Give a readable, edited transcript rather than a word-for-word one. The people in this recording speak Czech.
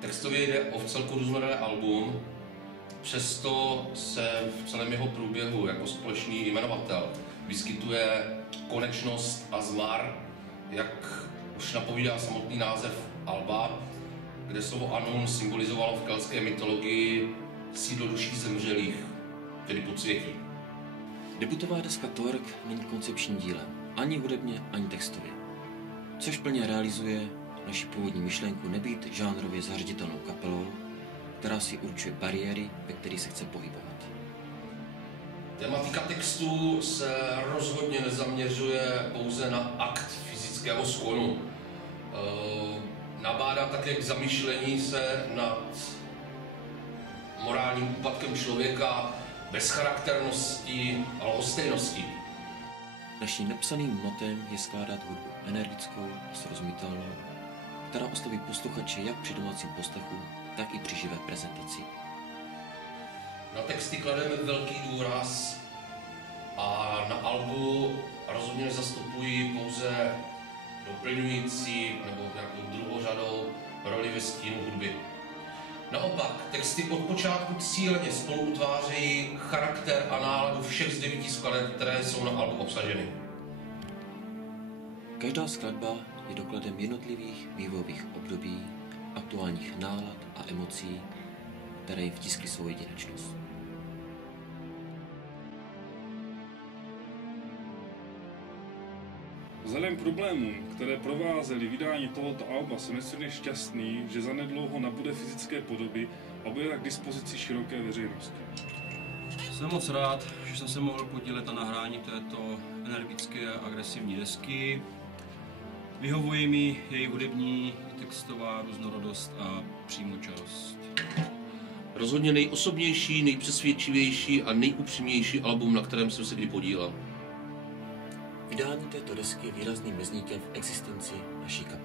Textově jde o vcelku různorodé album, přesto se v celém jeho průběhu jako společný jmenovatel vyskytuje konečnost a zmar, jak už napovídá samotný název alba, kde slovo Annwn symbolizovalo v keltské mytologii sídlo duší zemřelých, tedy podsvětí. Debutová deska Torg není koncepčním dílem, ani hudebně, ani textově, což plně realizuje naši původní myšlenku nebýt žánrově zařaditelnou kapelou, která si určuje bariéry, ve kterých se chce pohybovat. Tematika textu se rozhodně nezaměřuje pouze na akt fyzického skonu. Nabádá také k zamýšlení se nad morálním úpadkem člověka, bezcharakterností a lhostejností. Naším nepsaným motem je skládat hudbu energickou a srozumitelnou, která osloví posluchače jak při domácím poslechu, tak i při živé prezentaci. Na texty klademe velký důraz a na albu rozhodně nezastupují pouze doplňující nebo nějakou druhořadou roli ve stínu hudby. Naopak, texty od počátku cíleně spolu utvářejí charakter a náladu všech z 9 skladeb, které jsou na albu obsaženy. Každá skladba je dokladem jednotlivých vývojových období, aktuálních nálad a emocí, které jim vtiskly svou jedinečnost. Vzhledem k problémům, které provázely vydání tohoto alba, jsem nesmírně šťastný, že zanedlouho nabude fyzické podoby a bude tak k dispozici široké veřejnosti. Jsem moc rád, že jsem se mohl podílet na nahrání této energické a agresivní desky. Vyhovuje mi její hudební, textová různorodost a přímočarost. Rozhodně nejosobnější, nejpřesvědčivější a nejupřímnější album, na kterém jsem se kdy podílel. Vydání této desky je výrazným mezníkem v existenci naší kapely.